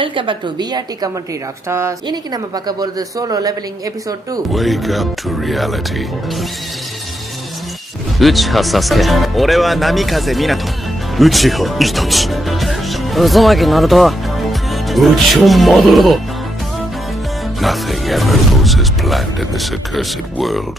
Welcome back to VRT commentary rockstars. இன்னைக்கு நம்ம பார்க்க போறது solo leveling episode 2. Wake up to reality. Uchiha Sasuke. 俺は波風湊。内葉イタチ渦巻ナルト。内葉マドラー Nothing ever goes as planned in this accursed world.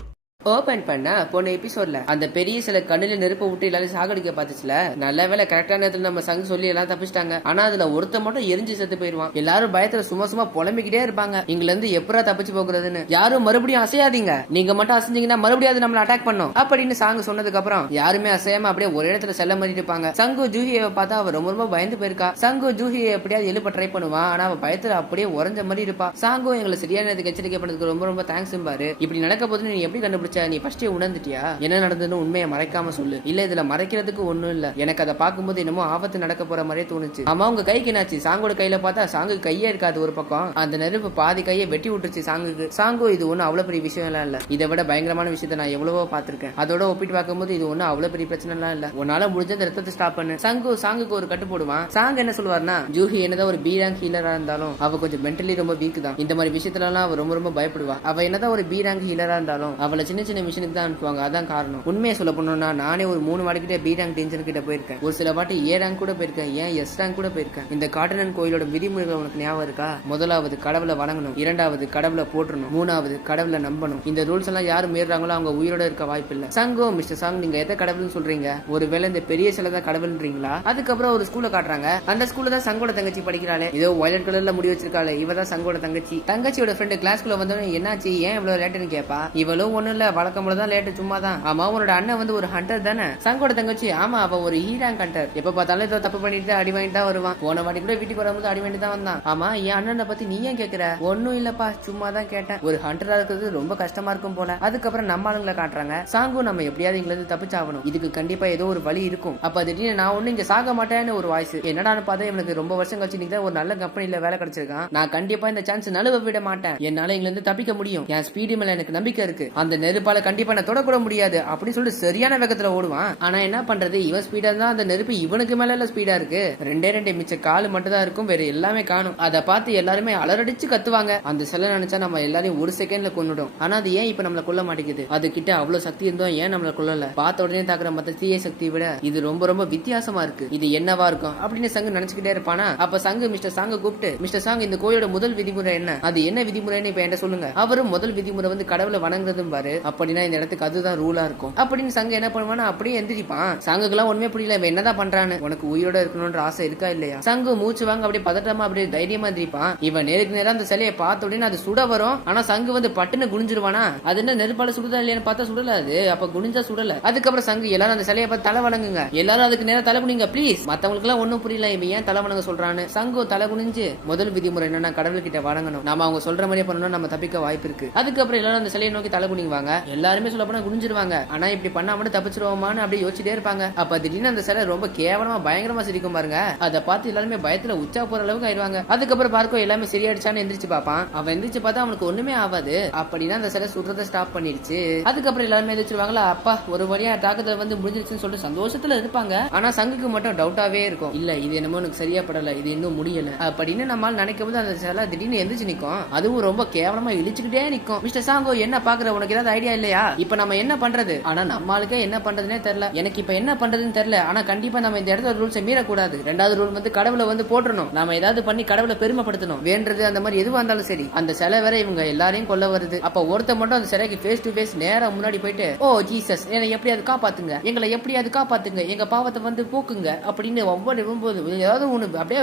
Open பண்ண போன எபிசோட்ல அந்த பெரிய சில கண்ணுல நெருப்ப விட்டு எல்லாரும் சாகடிக்க பாத்துச்சுல. நல்ல வேலை கரெக்டான நேரத்துல நம்ம சங்கு சொல்லி எல்லாம் தப்பிச்சிட்டாங்க. ஆனா அதுல ஒருத்த மட்டும் எரிஞ்சு செத்து போயிருவான். எல்லாரும் பயத்துல சும்மா புலம்பிக்கிட்டே இருப்பாங்க, இங்க இருந்து எப்படா தப்பிச்சு போகிறதுன்னு. யாரும் மறுபடியும் அசையாதீங்க, நீங்க மட்டும் அசைஞ்சீங்கன்னா மறுபடியும் அது நம்மள அட்டாக் பண்ணும் அப்படின்னு சாங்கு சொன்னதுக்கு அப்புறம் யாருமே அசையாம அப்படியே ஒரு இடத்துல செல்ல மாட்டிட்டு இருப்பாங்க. சங்கு ஜூஹியை பார்த்தா அவ ரொம்ப பயந்து போயிருக்கா. சங்கு ஜூஹியை எப்படியாவது எழுப்ப ட்ரை பண்ணுவான், ஆனா அவ பயத்துல அப்படியே உறைஞ்ச மாதிரி இருப்பா. சாங்கு எங்களை சரியான எச்சரிக்கை பண்ணதுக்கு ரொம்ப தேங்க்ஸ் பாரு. இப்படி நடக்க போது நீ எப்படி கண்டுபிடிச்ச? நீ ஃபர்ஸ்ட் உணர்ந்துட்டியா? என்ன நடந்ததுன்னு உண்மையை மறைக்காம சொல்லு. இல்ல இதுல மறைக்கிறதுக்கு ஒண்ணும் இல்ல, எனக்கு அதை பார்க்கும்போது என்னமோ ஆபத்து நடக்க போற மாதிரியே தோணுச்சு. ஆமா உங்க கைக்கு என்னாச்சு? சாங்கோட கையில பார்த்தா சாங்கு கையே இருக்காது. ஒரு பக்கம் அந்த நெருப்பு பாதி கையை வெட்டி விட்டுருச்சு சாங்குக்கு. சாங்கு இது ஒண்ணு அவ்வளவு பெரிய விஷயம் எல்லாம் இல்ல, இதை விட பயங்கரமான விஷயத்த நான் எவ்வளவோ பாத்திருக்கேன். அதோட ஒப்பிட்டு பார்க்கும்போது இது ஒண்ணு அவ்வளவு பெரிய பிரச்சனை எல்லாம் இல்ல. உன்னால முடிஞ்ச அந்த ரத்தத்தை ஸ்டாப் பண்ணு. சாங்குக்கு ஒரு கட்டு போடுவான். சாங் என்ன சொல்லுவார்னா, ஜூஹி என்னதான் ஒரு பி ரேங்க் ஹீலரா இருந்தாலும் அவ கொஞ்சம் மென்டலி ரொம்ப வீக் தான். இந்த மாதிரி விஷயத்துல எல்லாம் அவ ரொம்ப பயப்படுவா. அவ என்னதான் ஒரு பி ரேங்க் ஹீலரா இருந்தாலும் அவளை சின்ன மிஷினுக்கு தான் அனுப்புவாங்க. அதான் காரணம். உண்மையை சொல்ல போனோம்னா நானே ஒரு 3 வாடிக்கிட்ட பி ரேங்க் டென்ஷன் கிட்ட போயிருக்கேன். ஒரு சில வாட்டி ஏ ரேங்க் கூட போயிருக்கேன், ஏன் எஸ் ரேங்க் கூட போயிருக்கேன். இந்த காட்டனன் கோயிலோட விதிமுறைகள் உனக்கு ஞாபகம் இருக்கா? முதலாவது கடவுளை வணங்கணும், இரண்டாவது கடவுளை போற்றணும், மூணாவது கடவுளை நம்பணும். இந்த ரூல்ஸ் எல்லாம் யாரு மீறாங்களோ அவங்க உயிரோட இருக்க வாய்ப்பு இல்ல. சங்கோ மிஸ்டர் சாங், நீங்க எதை கடவுள்னு சொல்றீங்க? ஒருவேளை இந்த பெரிய சிலை தான் கடவுள்ன்றீங்களா? அதுக்கப்புறம் ஒரு ஸ்கூல்ல காட்டுறாங்க. அந்த ஸ்கூல்ல தான் சங்கோட தங்கச்சி படிக்கிறாளே, ஏதோ வயலட் கலர்ல முடி வச்சிருக்காளே, இவதான் சங்கோட தங்கச்சி. தங்கச்சியோட ஃப்ரெண்டு கிளாஸ்க்குள்ள வந்தோடனே என்னாச்சு, ஏன் இவ்வளவு லேட்டுன்னு கேப்பா. இவளும் ஒண்ணு இல்ல, வழக்கம் போலதான் லேட்டு, சும்மா தான். ஆமா உன்னோட அண்ணன் வந்து ஒரு ஹண்டர் தானே? சங்கோட தங்கச்சி, ஆமா அவ ஒரு ஹீராங் ஹண்டர். எப்ப பார்த்தாலும் ஏதோ தப்பு பண்ணிட்டு அடி வாங்கிட்டு தான் வருவான். போன வாட்டி கூட வீட்டுக்கு வரும்போது அடி வாங்கிட்டு தான் வந்தான். ஆமா என் அண்ணனை பத்தி நீ ஏன் கேக்குற? ஒன்னும் இல்லப்பா, சும்மா தான் கேட்டேன். ஒரு ஹண்டரா இருக்கிறது ரொம்ப கஷ்டமா இருக்கும் போல. அதுக்கப்புறம் நம்ம ஆளுங்களை காட்டுறாங்க. சாங்கு நம்ம எப்படியாவது இங்க இருந்து தப்பிச்சாகணும், இதுக்கு கண்டிப்பா ஏதோ ஒரு வழி இருக்கும். அப்ப திடீர்னு நான் ஒண்ணு இங்க சாக மாட்டேன்னு ஒரு வாய்ஸ். என்னடான்னு பார்த்தா இவனுக்கு ரொம்ப வருஷம் கழிச்சு நீங்க ஒரு நல்ல கம்பெனில வேலை கிடைச்சிருக்கான். நான் கண்டிப்பா இந்த சான்ஸ் நழுவ விட மாட்டேன். என்னால இங்க இருந்து தப்பிக்க முடியும். என் ஸ்பீடு மேல எனக்கு நம்பிக்கை இருக்கு. அந்த நெருப்பால கண்டிப்பா நான் தொடக்கூட முடியாது அப்படின்னு சொல்லிட்டு சரியான வேகத்துல ஓடுவான். ஆனா என்ன பண்றது, இவன் ஸ்பீடா இருந்தா அந்த நெருப்பு இவனுக்கு மேல ஸ்பீடா இருக்கு. ரெண்டே மிச்ச காலு மட்டும் தான் இருக்கும், வேற எல்லாமே காணும். அதை பார்த்து எல்லாருமே அலறடிச்சு கத்துவாங்க. அந்த சிலை நினைச்சா நம்ம எல்லாரையும் ஒரு செகண்ட்ல கொன்னுடும். ஆனா அது ஏன் இப்ப நம்மள கொல்ல மாட்டேங்குது? அது கிட்ட அவ்வளவு சக்தி இருந்தோம், ஏன் நம்மள கொல்லல? பார்த்த உடனே தாக்குற மத்த தீய சக்தியை விட இது ரொம்ப வித்தியாசமா இருக்கு. இது என்னவா இருக்கும் அப்படின்னு சங்கு நினைச்சுக்கிட்டே இருப்பானா. அப்ப சங்கு மிஸ்டர் சாங்க கூப்பிட்டு, மிஸ்டர் சாங் இந்த கோயிலோட முதல் விதிமுறை என்ன? அது என்ன விதிமுறைன்னு இப்ப என்ன சொல்லுங்க. அவரும் முதல் விதிமுறை வந்து கடவுளை வணங்குறதும் பாரு. அப்படின்னா இந்த இடத்துக்கு அதுதான் ரூலா இருக்கும் அப்படின்னு சங்க என்ன பண்ணுவானா, அப்படியே எந்திரிப்பான். சங்குக்கெல்லாம் ஒண்ணுமே புரியல, இவன் என்னதான் பண்றான்னு. உனக்கு உயிரோட இருக்கணும்ன்ற ஆசை இருக்கா இல்லையா? சங்கு மூச்சு வாங்க அப்படியே பதட்டமா அப்படியே தைரியமா எந்திரிப்பான். இவன் நேருக்கு நேரம் அந்த சிலையை பார்த்த உடனே அது சுட வரும். ஆனா சங்கு வந்து பட்டுன்னு குனிஞ்சிருவானா. அது என்ன நெருப்பால சுடுதா இல்லையான்னு பார்த்தா சுடல. அது அப்ப குனிஞ்சா சுடல. அதுக்கப்புறம் சங்கு எல்லாரும் அந்த சிலையை பார்த்து தலை வணங்குங்க, எல்லாரும் அதுக்கு நேரம் தலை குனிங்க ப்ளீஸ். மத்தவங்களுக்கு எல்லாம் ஒண்ணும் புரியல, இவன் ஏன் தலை வணங்க சொல்றான்னு. சங்கு தலை குனிஞ்சு முதல் விதிமுறை என்னன்னா கடவுள் கிட்ட வணங்கணும். நாம அவங்க சொல்ற மாதிரியே பண்ணணும், நம்ம தப்பிக்க வாய்ப்பு இருக்கு. அதுக்கப்புறம் எல்லாரும் அந்த சிலையை நோக்கி தலை குனிவாங்க. எல்லாருமே சொல்ல போனா குனிஞ்சிருவாங்க. ஆனா இப்படி பண்ணா மட்டும் தப்பிச்சிருவோமான்னு அப்படியே யோசிச்சுட்டே இருப்பாங்க. அப்ப திடீர்னு அந்த சிலை ரொம்ப கேவலமா பயங்கரமா சிரிக்கும் பாருங்க. அதை பார்த்து எல்லாருமே பயத்துல உச்சா போற அளவுக்கு ஆயிடுவாங்க. அதுக்கப்புறம் பார்க்க எல்லாமே சரியாயிடுச்சான்னு எந்திரிச்சு பாப்பான். அவன் எந்திரிச்சு பார்த்தா அவனுக்கு ஒண்ணுமே ஆகாது. அப்படின்னா அந்த சிலை சுடுறதை ஸ்டாப் பண்ணிடுச்சு. அதுக்கப்புறம் எல்லாருமே எந்திரிச்சிருவாங்களா, அப்பா ஒரு வழியா தாக்கத்தை வந்து முடிஞ்சிருச்சுன்னு சொல்லிட்டு சந்தோஷத்துல இருப்பாங்க. ஆனா சங்குக்கு மட்டும் டவுட்டாவே இருக்கும், இல்ல இது என்னமோ எனக்கு சரியா படல, இது இன்னும் முடியல அப்படின்னு நம்மால் நினைக்கும் போது அந்த சிலை திடீர்னு எந்திரிச்சு நிக்கும். அதுவும் ரொம்ப கேவலமா இழிச்சுக்கிட்டே நிக்கும். மிஸ்டர் சாங்கோ என்ன பாக்குற, உனக்கு ஏதாவது ஐடியா இல்லையா? இப்ப நம்ம என்ன பண்றது? ஆனா நம்மளுக்கே என்ன பண்றதுன்னே தெரியல. எனக்கு இப்ப என்ன பண்றதுன்னு தெரியல. ஆனா கண்டிப்பா நம்ம இந்த இடத்துல ரூல்ஸை மீறக்கூடாது. ரெண்டாவது ரூல் வந்து கடவுளை வந்து போற்றணும். நாம ஏதாவது பண்ணி கடவுளை பெருமைப்படுத்தணும். வேண்டது அந்த மாதிரி எதுவா இருந்தாலும் சரி. அந்த சிலை வேற இவங்க எல்லாரையும் கொல்ல வருது. அப்ப ஒருத்த மட்டும் அந்த சிலைக்கு ஃபேஸ் டு ஃபேஸ் நேரா முன்னாடி போயிட்டு, ஓ ஜீசஸ் என்னை எப்படியாவது காப்பாத்துங்க, எங்களை எப்படியாவது காப்பாத்துங்க, எங்க பாவத்தை வந்து போக்குங்க அப்படின்னு ஒவ்வொரு ஏதாவது ஒண்ணு அப்படியே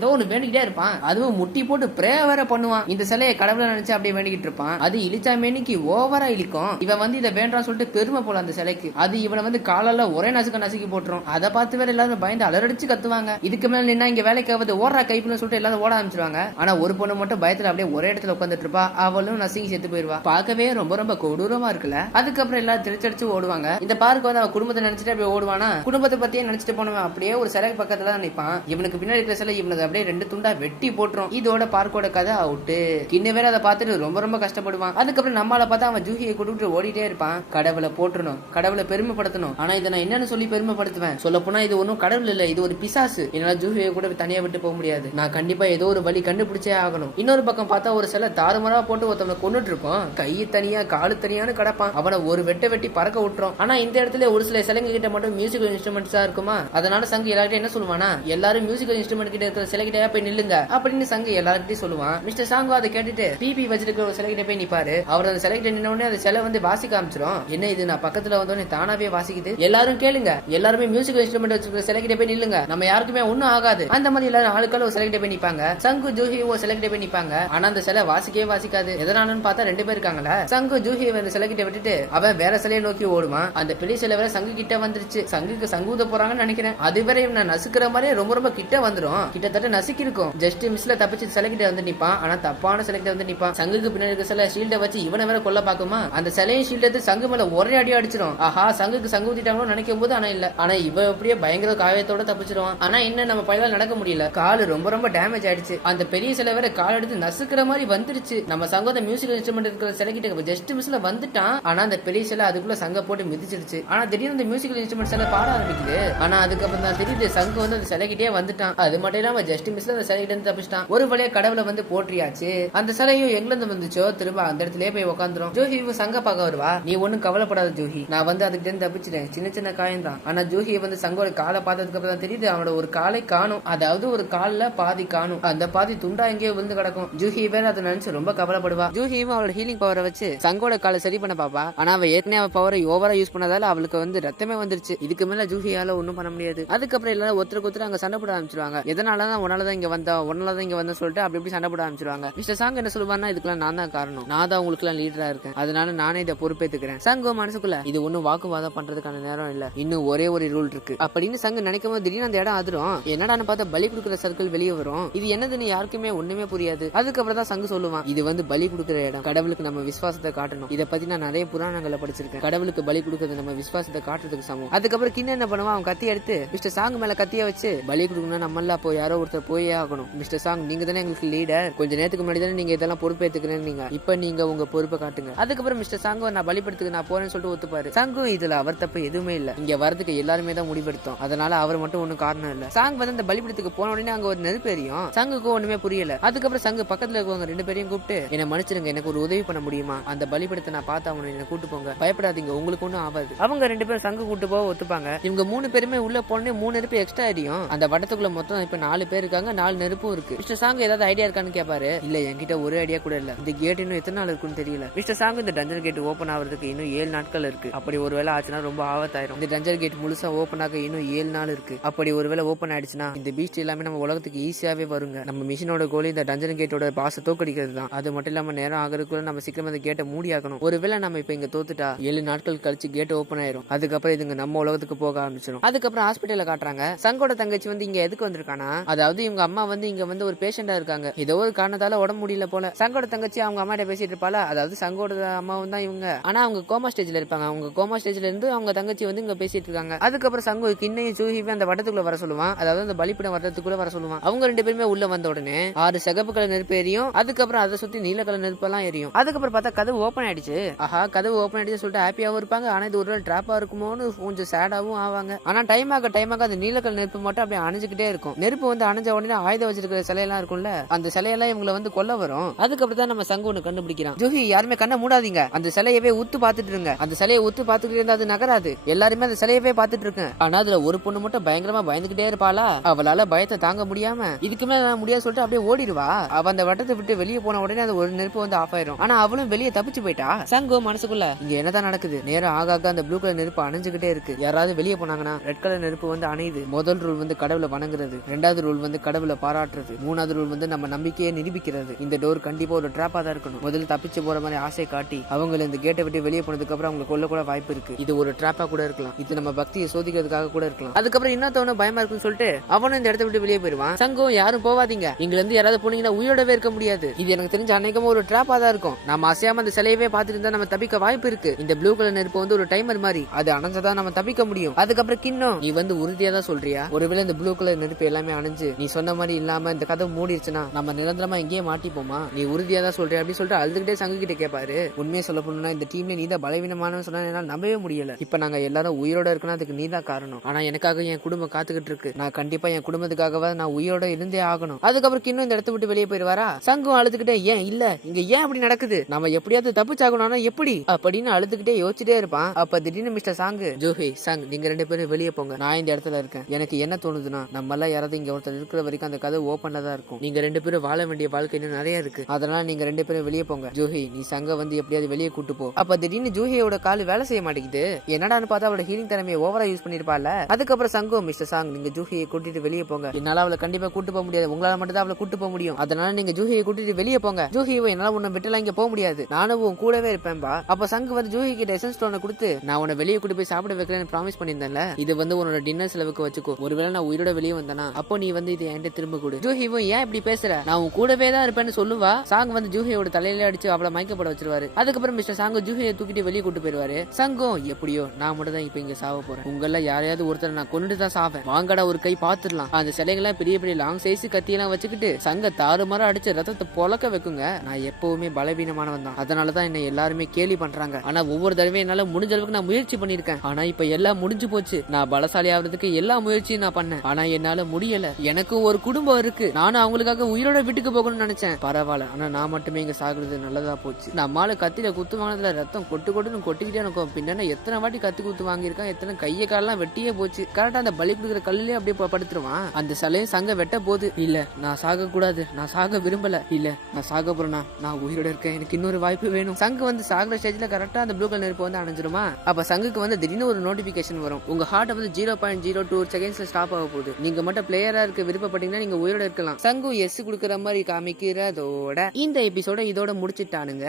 ஏதோ ஒண்ணு வேண்டிக்கிட்டே இருப்பான். அதுவும் முட்டி போட்டு பிரே வேற பண்ணுவான். இந்த சிலையை கடவுளை நினைச்சு அப்படியே வேண்டிக்கிட்டு இருப்பான். அது இழிச்சா மேனிக்கு ஓவரா இழிக்கும். இவன் வந்து இதை வேண்டாம் சொல்லிட்டு பெருமை போல அந்த சிலைக்கு. அது இவனை வந்து காலால ஒரே நசுக்கி போட்டுரும். அதை பார்த்து வேற எல்லாரும் பயந்து அலறடிச்சு கத்துவாங்க. இதுக்கு மேல நின்னா இங்க வேலைக்கு ஆகுது, ஓடுறா கைப்புன்னு சொல்லிட்டு எல்லாரும் ஓட ஆரம்பிச்சிருவாங்க. ஆனா ஒரு பொண்ணு மட்டும் பயத்துல அப்படியே ஒரே இடத்துல உட்காந்துட்டு இருப்பா. அவளும் நசுங்கி செத்து போயிருவா. பார்க்கவே ரொம்ப கொடூரமா இருக்குல்ல. அதுக்கப்புறம் எல்லாரும் திருச்சடிச்சு ஓடுவாங்க. இந்த பார்க்க வந்து அவன் குடும்பத்தை நினைச்சிட்டு அப்படியே ஓடுவானா. குடும்பத்தை பத்தியே நினைச்சிட்டு போனவன் அப்படியே ஒரு சிலை பக்கத்துல தான் நிப்பான். இவனுக்கு பின்னாடி இருக்கிற சிலை இவனுக்கு அப்படியே 2 துண்டா வெட்டி போட்டுரும். இதோட பார்க்கோட கதை அவுட்டு. கிண்ண வேற அதை பார்த்துட்டு ரொம்ப கஷ்டப்படுவான். அதுக்கப்புறம் நம்மளால பார்த்தா அவன் ஜூஹியை ஜூஹியை கூட்டிட்டு ஓடிட்டே இருப்பான். கடவுளை போட்டுறணும், கடவுளை பெருமைப்படுத்தணும். ஆனா இதை நான் என்னன்னு சொல்லி பெருமைப்படுத்துவேன்? சொல்ல போனா இது ஒன்னும் கடவுள் இல்ல, இது ஒரு பிசாசு. என்னால ஜூஹியை கூட தனியா விட்டு போக முடியாது. நான் கண்டிப்பா ஏதோ ஒரு வழி கண்டுபிடிச்சே ஆகணும். இன்னொரு பக்கம் பார்த்தா ஒரு சிலை தாறுமாறா போட்டு ஒருத்தவனை கொண்டுட்டு இருக்கும். கையை தனியா காலு தனியான்னு கிடப்பான். அவனை ஒரு வெட்டி பறக்க விட்டுரும். ஆனா இந்த இடத்துல ஒரு சில சிலைங்க கிட்ட மட்டும் மியூசிக்கல் இன்ஸ்ட்ருமெண்ட்ஸா இருக்குமா. அதனால சங்கு எல்லார்கிட்ட என்ன சொல்லுவானா, எல்லாரும் மியூசிக்கல் இன்ஸ்ட்ருமெண்ட் கிட்ட இருக்கிற சிலை கிட்டயா போய் நில்லுங்க அப்படின்னு சங்கு எல்லார்கிட்டையும் சொல்லுவான். மிஸ்டர் சாங்கோ அதை கேட்டுட்டு பிபி வச்சிருக்கிற ஒரு சிலை கிட்ட போய் நிப்பாரு. அவர் அந்த சிலை கிட்ட நின்ன உடனே அந்த சிலை வந்து வாசிக்க ஆரம்பிச்சிடும். என்ன இது, நான் பக்கத்துல வந்தோடனே தானாவே வாசிக்குது. எல்லாரும் கேளுங்க, எல்லாருமே மியூசிக்கல் இன்ஸ்ட்ருமெண்ட் வச்சிருக்கிற சிலை கிட்ட போய் நில்லுங்க, நம்ம யாருக்குமே ஒண்ணும் ஆகாது. அந்த மாதிரி எல்லாரும் ஆளுக்கால ஒரு சிலை கிட்ட போய் நிப்பாங்க. சங்கு ஜூஹி ஒரு சிலை கிட்ட போய் நிப்பாங்க. ஆனா அந்த சிலை வாசிக்கவே வாசிக்காது. எதனாலன்னு பார்த்தா 2 பேர் இருக்காங்களா. சங்கு ஜூஹி அந்த சிலை கிட்ட விட்டுட்டு அவன் வேற சிலையை நோக்கி ஓடுவான். அந்த பெரிய சிலை வேற சங்கு கிட்ட வந்துருச்சு. சங்குக்கு சங்கூத போறாங்கன்னு நினைக்கிறேன். அதுவரை நான் நசுக்கிற மாதிரி ரொம்ப கிட்ட வந்துரும். கிட்டத்தட்ட நசுக்கி இருக்கும். ஜஸ்ட் மிஸ்ல தப்பிச்சு சிலை கிட்ட வந்து நிப்பான். ஆனா தப்பான சிலை கிட்ட வந்து நிப்பான். சங்குக்கு பின்னாடி இருக்க சிலை ஷீல்ட வச்சு இவனை வேற கொல்ல பாக்குமா. அந்த சிலையும் ஷீல்ட் எடுத்து சங்கு மேல ஒரே அடி அடிச்சிடும். ஆஹா, சங்குக்கு சங்கு ஊத்திட்டாங்களோ நினைக்கும் போது ஆனா இல்ல. ஆனா இவ அப்படியே பயங்கர காயத்தோட தப்பிச்சிருவான். ஆனா என்ன, நம்ம பையனால நடக்க முடியல. காலு ரொம்ப டேமேஜ் ஆயிடுச்சு. அந்த பெரிய சிலை வேற கால் எடுத்து நசுக்கிற மாதிரி வந்துருச்சு. நம்ம சங்கோத மியூசிக்கல் இன்ஸ்ட்ருமெண்ட் இருக்கிற சிலை கிட்ட ஜஸ்ட் மிஸ்ல வந்துட்டான். ஆனா அந்த பெரிய சிலை அதுக்குள்ள சங்க போட்டு மிதிச்சிருச்சு. ஆனா திடீர்னு அந்த மியூசிக்கல் இன்ஸ்ட்ருமெண்ட் சிலை பாட ஆரம்பிக்குது. ஆனா அதுக்கப்புறம் தான் தெரியுது சங்கு வந்து அந்த சிலை கிட்டே வந்துட்டான். அது மட்டும் இல்லாம ஜஸ்ட் மிஸ்ல அந்த சிலை கிட்ட இருந்து தப்பிச்சிட்டான். ஒரு வழியா கடவுளை வந்து போற்றியாச்சு. அந்த சிலையும் எங்க இருந்து வந்துச்சோ திரும்ப அந்த இடத்துல போய் உட்காந்துரும். ஜூஹி சங்க பார்க்க வருவா. நீ ஒன்னும் கவலைப்படாத ஜூஹி, நான் வந்து அதுக்கு இருந்து தப்பிச்சிட்டேன். சின்ன காயம் தான். ஆனா ஜூஹி வந்து சங்கோட காலை பார்த்ததுக்கு அப்புறம் தான் தெரியுது அவனோட ஒரு காலை காணும். அதாவது ஒரு கால்ல பாதி காணும். அந்த பாதி துண்டா எங்கேயோ விழுந்து கிடக்கும். ஜூஹி வேற அதை நினைச்சு ரொம்ப கவலைப்படுவா. ஜூஹியும் அவளோட ஹீலிங் பவரை வச்சு சங்கோட காலை சரி பண்ண பாப்பா. ஆனா அவ ஏற்கனவே அவ பவரை ஓவரா யூஸ் பண்ணதால அவளுக்கு வந்து ரத்தமே வந்துருச்சு. இதுக்கு மேல ஜூஹியால ஒன்னும் பண்ண முடியாது. அதுக்கப்புறம் எல்லாரும் ஒருத்தருக்கு அங்க சண்டை போட ஆரம்பிச்சிருவாங்க. எதனாலதான் உன்னாலதான் இங்க வந்தா சொல்லிட்டு அப்படி சண்டை போட ஆரம்பிச்சிருவாங்க. மிஸ்டர் சாங் என்ன சொல்லுவாங்கன்னா, இதுக்கெல்லாம் நான் தான் காரணம், நான் தான் உங்களுக்கு எல்லாம் லீடரா இருக்கேன், அதனால நானே இதை பொறுப்பேத்துக்கிறேன். சங்கோ மனசுக்குள்ள இது ஒன்னும் வாக்குவாதம் பண்றதுக்கான நேரம் இல்ல, இன்னும் ஒரே ஒரு ரூல் இருக்கு அப்படின்னு சங்கு நினைக்கும் போது திடீர்னு அந்த இடம் அதிரும். என்னடான்னு பார்த்தா பலி கொடுக்குற சர்க்கிள் வெளியே வரும். இது என்னதுன்னு யாருக்குமே ஒண்ணுமே புரியாது. அதுக்கப்புறம் தான் சங்கு சொல்லுவான், இது வந்து பலி கொடுக்குற இடம், கடவுளுக்கு நம்ம விசுவாசத்தை காட்டணும். இதை பத்தி நான் நிறைய புராணங்களை படிச்சிருக்கேன். கடவுளுக்கு பலி கொடுக்கறது நம்ம விசுவாசத்தை காட்டுறதுக்கு சமம். அதுக்கப்புறம் கிண்ண என்ன பண்ணுவான், அவன் கத்தி எடுத்து மிஸ்டர் சாங் மேல கத்திய வச்சு பலி கொடுக்கணும், நம்மள போய் யாரோ ஒருத்தர் போயே ஆகணும். மிஸ்டர் சாங், நீங்க தானே எங்களுக்கு லீடர், கொஞ்ச நேரத்துக்கு முன்னாடி தானே நீங்க இதெல்லாம் பொறுப்பேத்துக்கிறேன், நீங்க இப்ப நீங்க உங்க பொறுப்பை காட்டுங்க. அதுக்கப்புறம் மிஸ்டர் சாங்கோ நான் பலிபடுத்துக்கு நான் போறேன்னு சொல்லிட்டு ஒத்துப்பாரு. சாங்கு இதுல அவர் தப்பு எதுவுமே இல்ல, இங்க வரதுக்கு எல்லாருமே தான் முடிவெடுத்தோம், அதனால அவர் மட்டும் ஒன்னும் காரணம் இல்ல. சாங் வந்து அந்த பலிபடுத்துக்கு போன உடனே அங்க ஒரு நெருப்பு எரியும். சங்குக்கு ஒண்ணுமே புரியல. அதுக்கப்புறம் சங்கு பக்கத்துல இருக்கவங்க 2 பேரையும் கூப்பிட்டு என்ன மன்னிச்சிருங்க, எனக்கு ஒரு உதவி பண்ண முடியுமா, அந்த பலிபடுத்த நான் பார்த்து அவனை என்ன கூட்டு போங்க, பயப்படாதீங்க, உங்களுக்கு ஒன்னும் ஆகாது. அவங்க 2 பேரும் சங்கு கூட்டு போக ஒத்துப்பாங்க. இவங்க 3 பேருமே உள்ள போனே 3 நெருப்பு எக்ஸ்ட்ரா எரியும். அந்த வட்டத்துக்குள்ள மொத்தம் இப்ப 4 பேர் இருக்காங்க, 4 நெருப்பும் இருக்கு. மிஸ்டர் சாங் ஏதாவது ஐடியா இருக்கான்னு கேட்பாரு. இல்ல, என்கிட்ட ஒரு ஐடியா கூட இல்ல, இந்த கேட் இன்னும் எத்தனை நாள் இருக்குன்னு தெரியல. மிஸ்டர் சாங், இந்த டஞ்சன் கேட் ஓபன் ஆகிறதுக்கு இன்னும் 7 நாட்கள் இருக்கு. அப்படி ஒருவேளை ஆச்சுன்னா ரொம்ப ஆபத்தாயிரும். இந்த டஞ்சன் கேட் முழுசா ஓபன் ஆக இன்னும் 7 நாள் இருக்கு. அப்படி ஒருவேளை ஓபன் ஆயிடுச்சுன்னா இந்த பீஸ்ட் எல்லாமே நம்ம உலகத்துக்கு ஈஸியாவே வருங்க. நம்ம மிஷினோட கோல் இந்த டஞ்சன் கேட்டோட பாச தோக்கடிக்கிறது தான். அது மட்டும் இல்லாம நேரம் ஆகிறதுக்குள்ள நம்ம சீக்கிரம் அந்த கேட்டை மூடி ஆகணும். ஒருவேளை நம்ம இப்ப இங்க தோத்துட்டா 7 நாட்கள் கழிச்சு கேட் ஓபன் ஆயிரும். அதுக்கப்புறம் இதுங்க நம்ம உலகத்துக்கு போக ஆரம்பிச்சிடும். அதுக்கப்புறம் ஹாஸ்பிட்டல்ல காட்டுறாங்க. சங்கோட தங்கச்சி வந்து இங்க எதுக்கு வந்திருக்கானா, அதாவது இவங்க அம்மா வந்து இங்க வந்து ஒரு பேஷண்டா இருக்காங்க. ஏதோ ஒரு காரணத்தால உடம்பு முடியல போல. சங்கோட தங்கச்சி அவங்க அம்மா கிட்ட பேசிட்டு இருப்பாளா, அதாவது சங்கோட அம்மாவும் தான் இவங்க. ஆனா அவங்க கோமா ஸ்டேஜ்ல இருப்பாங்க. அவங்க கோமா ஸ்டேஜ்ல இருந்து அவங்க தங்கச்சி வந்து இங்க பேசிட்டு இருக்காங்க. அதுக்கப்புறம் சங்கோ கிண்ணையும் ஜூஹிவே அந்த வட்டத்துக்குள்ள வர சொல்லுவான். அதாவது அந்த பலிப்பிடம் வட்டத்துக்குள்ள வர சொல்லுவான். அவங்க 2 பேருமே உள்ள வந்த உடனே 6 சிகப்பு கலர் நெருப்பு எரியும். அதுக்கப்புறம் அதை சுத்தி நீல கலர் நெருப்பு எல்லாம் எரியும். அதுக்கப்புறம் பார்த்தா கதவு ஓபன் ஆயிடுச்சு. ஆஹா, கதவு ஓபன் ஆயிடுச்சு சொல்லிட்டு ஹாப்பியாவும் இருப்பாங்க. ஆனா இது ஒரு டிராப்பா இருக்குமோன்னு கொஞ்சம் சேடாவும் ஆவாங்க. ஆனா டைம் ஆக அந்த நீல கலர் நெருப்பு மட்டும் அப்படியே அணைஞ்சுக்கிட்டே இருக்கும். நெருப்பு வந்து அணைஞ்ச உடனே ஆயுதம் வச்சிருக்கிற சிலையெல்லாம் இருக்கும்ல, அந்த சிலையெல்லாம் இவங்களை வந்து கொல்ல வரும். அதுக்கப்புறம் தான் நம்ம சங்கு ஒண்ணு கண்டுபிடிக்கிறான். ஜூஹி, யாருமே கண்ண மூடாதீங்க, அந்த சிலையவே உத்து பாத்துட்டு இருங்க. அந்த சிலையை உத்து பாத்துக்கிட்டு இருந்தா அது நகராது. எல்லாருமே அந்த சிலையவே பாத்துட்டு இருக்கு. ஆனா அதுல ஒரு பொண்ணு மட்டும் பயங்கரமா பயந்துகிட்டே இருப்பாளா. அவளால பயத்தை தாங்க முடியாம இதுக்கு மேல முடியாது சொல்லிட்டு அப்படியே ஓடிடுவா. அவ அந்த வட்டத்தை விட்டு வெளியே போன உடனே அந்த ஒரு நெருப்பு வந்து ஆஃப் ஆயிரும். ஆனா அவளும் வெளியே தப்பிச்சு போயிட்டா. சங்கோ மனசுக்குள்ள இங்க என்னதான் நடக்குது, நேரம் ஆக அந்த ப்ளூ கலர் நெருப்பு அணைஞ்சுகிட்டே இருக்கு. யாராவது வெளியே போனாங்கன்னா ரெட் கலர் நெருப்பு வந்து அணையுது. முதல் ரூல் வந்து கடவுளை வணங்குறது, 2வது ரூல் வந்து கடவுளை பாராட்டுறது, 3வது ரூல் வந்து நம்ம நம்பிக்கையை நிரூபிக்கிறது. இந்த டோர் கண்டிப்பா ஒரு டிராப்பா தான் இருக்கணும். முதல்ல தப்பிச்சு போற மாதிரி ஆசை காட்டி அவங்க இந்த கேட்டை விட்டு வெளியே போனதுக்கு அப்புறம் அவங்க கொல்ல கூட வாய்ப்பு இருக்கு. இது ஒரு டிராப்பா கூட இருக்கலாம், இது நம்ம பக்தியை சோதிக்கிறதுக்காக கூட இருக்கலாம். அதுக்கப்புறம் இன்னொருத்தவனும் பயமா இருக்குன்னு சொல்லிட்டு அவனும் இந்த இடத்த விட்டு வெளியே போயிருவான். சங்கம், யாரும் போவாதீங்க, இங்க இருந்து யாராவது போனீங்கன்னா உயிரோடவே இருக்க முடியாது. இது எனக்கு தெரிஞ்ச அன்னைக்கும் ஒரு டிராப்பா தான் இருக்கும். நம்ம அசையாம அந்த சிலையவே பார்த்துட்டு இருந்தா நம்ம தப்பிக்க வாய்ப்பு இருக்கு. இந்த ப்ளூ கலர் நெருப்பு வந்து ஒரு டைமர் மாதிரி, அது அணைஞ்சதான் நம்ம தப்பிக்க முடியும். அதுக்கப்புறம் கிண்ணம், நீ வந்து உறுதியா தான் சொல்றியா, ஒருவேளை இந்த ப்ளூ கலர் நெருப்பு எல்லாமே அணைஞ்சு நீ சொன்ன மாதிரி இல்லாம இந்த கதவு மூடிடுச்சுன்னா நம்ம நிரந்தரமா இங்கேயே மாட்டிப்போமா, நீ உறுதியா தான் சொல்றியா அப்படின்னு சொல்லிட்டு அழுதுகிட்டே சங்கு கிட்ட கேட்பாரு. உண்மையை சொல்ல போனா இந்த டீம்ல நீ தான் பலவீனமானு சொன்னா என்னால நம்பவே முடியல. இப்ப நாங்க எல்லாரும் உயிரோட இருக்கணும், அதுக்கு நீ தான் காரணம். ஆனா எனக்காக என் குடும்பம் காத்துக்கிட்டு இருக்கு. நான் கண்டிப்பா என் குடும்பத்துக்காகவா நான் உயிரோட இருந்தே ஆகணும். அதுக்கப்புறம் இன்னும் இந்த இடத்த விட்டு வெளியே போயிருவாரா? சங்கம் அழுதுகிட்டே ஏன் இல்ல இங்க ஏன் அப்படி நடக்குது, நம்ம எப்படியாவது தப்பிச்சாகணும் எப்படி அப்படின்னு அழுதுகிட்டே யோசிச்சுட்டே இருப்பான். அப்ப திடீர்னு மிஸ்டர் சாங்கு, ஜோஹி சங் நீங்க 2 பேரும் வெளியே போங்க, நான் இந்த இடத்துல இருக்கேன். எனக்கு என்ன தோணுதுன்னா நம்ம எல்லாம் யாராவது இங்க ஒருத்தர் இருக்கிற வரைக்கும் அந்த கதை ஓப்பன்ல தான் இருக்கும். நீங்க 2 பேரும் வாழ வேண்டிய வாழ்க்கை இன்னும் நிறைய இருக்கு. அதனால நீங்க 2 பேரும் வெளியே போங்க. ஜோஹி நீ சங்க வந்து எப்படியாவது வெளியே கூட்டு போ. அப்ப திடீர்னு ஜோஹியோட கால் வேலை செய்ய மாட்டேங்குது. என்னடான்னு பார்த்தா அவளோட ஹீலிங் திறமையை ஓவரா யூஸ் பண்ணிருப்பாள். அதுக்கப்புறம் சங்கோ, மிஸ்டர் சாங் நீங்க ஜூஹியை கூட்டிட்டு வெளியே போங்க. என்னால அவளை கண்டிப்பா கூட்டு போக முடியாது, உங்களால மட்டும் தான் அவளை கூட்டு போக முடியும். அதனால நீங்க ஜூஹியை கூட்டிட்டு வெளியே போங்க. ஜூஹியை என்னால உன்னை விட்டுலாம் இங்க போக முடியாது, நானும் உன் கூடவே இருப்பேன்பா. அப்ப சங்கு வந்து ஜூஹி கிட்ட எசன்ஸ் ஸ்டோனை கொடுத்து, நான் உன்னை வெளியே கூட்டி போய் சாப்பிட வைக்கிறேன்னு ப்ராமிஸ் பண்ணியிருந்தேன்ல, இது வந்து உன்னோட டின்னர் செலவுக்கு வச்சுக்கோ. ஒருவேளை நான் உயிரோட வெளியே வந்தேனா அப்போ நீ வந்து இதை என்கிட்ட திரும்ப கொடு. ஜூஹிவும் ஏன் இப்படி பேசுற, நான் உன் கூடவே தான் இருப்பேன்னு சொல்லுவா. சாங் வந்து ஜூஹியோட தலையில அடிச்சு அவளை மயக்கப்பட வச்சிருவாரு. அதுக்கப்புறம் மிஸ்டர் சாங்கு ஜூஹியை தூக்கிட்டு வெளியே கூட்டு போயிருவாரு. சங்கம் எப்படியோ நான் மட்டும் தான் இப்ப இங்க சாவ போறேன், உங்கள யாரையாவது ஒருத்தர் நான் கொண்டுட்டு தான் சாவேன், வாங்கடா ஒரு கை பாத்துடலாம். அந்த சிலைகள்லாம் பெரிய பெரிய லாங் சைஸ் கத்தியெல்லாம் வச்சுக்கிட்டு சங்க தாறுமாறா அடிச்சு ரத்தத்தை பொழக்க வைக்குங்க. நான் எப்பவுமே பலவீனமானவன் தான், அதனாலதான் என்ன எல்லாருமே கேலி பண்றாங்க. ஆனா ஒவ்வொரு தடவையும் என்னால முடிஞ்ச அளவுக்கு நான் முயற்சி பண்ணிருக்கேன். ஆனா இப்ப எல்லாம் முடிஞ்சு போச்சு. நான் பலசாலி ஆகிறதுக்கு எல்லா முயற்சியும் நான் பண்ணேன், ஆனா என்னால முடியல. எனக்கும் ஒரு குடும்பம் இருக்கு, நானும் அவங்களுக்காக உயிரோட வீட்டுக்கு போகணும்னு நினைச்சேன். பரவாயில்ல, ஆனா நான் மட்டுமே இங்க சாகுறது நல்லதா போச்சு. நம்மால கத்தில குத்து வாங்கினதுல ரத்தம் கொட்டுன்னு கொட்டிக்கிட்டே இருக்கும். பின்ன எத்தனை வாட்டி கத்தி குத்து வாங்கியிருக்கான், எத்தனை கையை காலெல்லாம் வெட்டியே போச்சு. கரெக்டா அந்த பலி கொடுக்குற கல்லுலயே அப்படியே படுத்துருவான். அந்த சிலையும் சங்க வெட்ட போது, இல்ல நான் சாக கூடாது, நான் சாக விரும்பல, இல்ல நான் சாக போறேன்னா நான் உயிரோட இருக்கேன், எனக்கு இன்னொரு வாய்ப்பு வேணும். சங்கு வந்து சாகுற ஸ்டேஜ்ல கரெக்டா அந்த ப்ளூ கலர் நெருப்பு வந்து அணைஞ்சிருமா. அப்ப சங்குக்கு வந்து திடீர்னு ஒரு நோட்டிபிகேஷன் வரும், உங்க ஹார்ட் வந்து 0.02 செகண்ட்ஸ்ல ஸ்டாப் ஆக போகுது, நீங்க மட்டும் பிளேயரா இருக்க விருப்பப்பட்டீங்கன்னா நீங்க உயிரோட இருக்கலாம். சங்கு எஸ் குடுக்கற மாதிரி காமிக்கிறதோட இந்த எபிசோட இதோட முடிச்சிட்டானுங்க.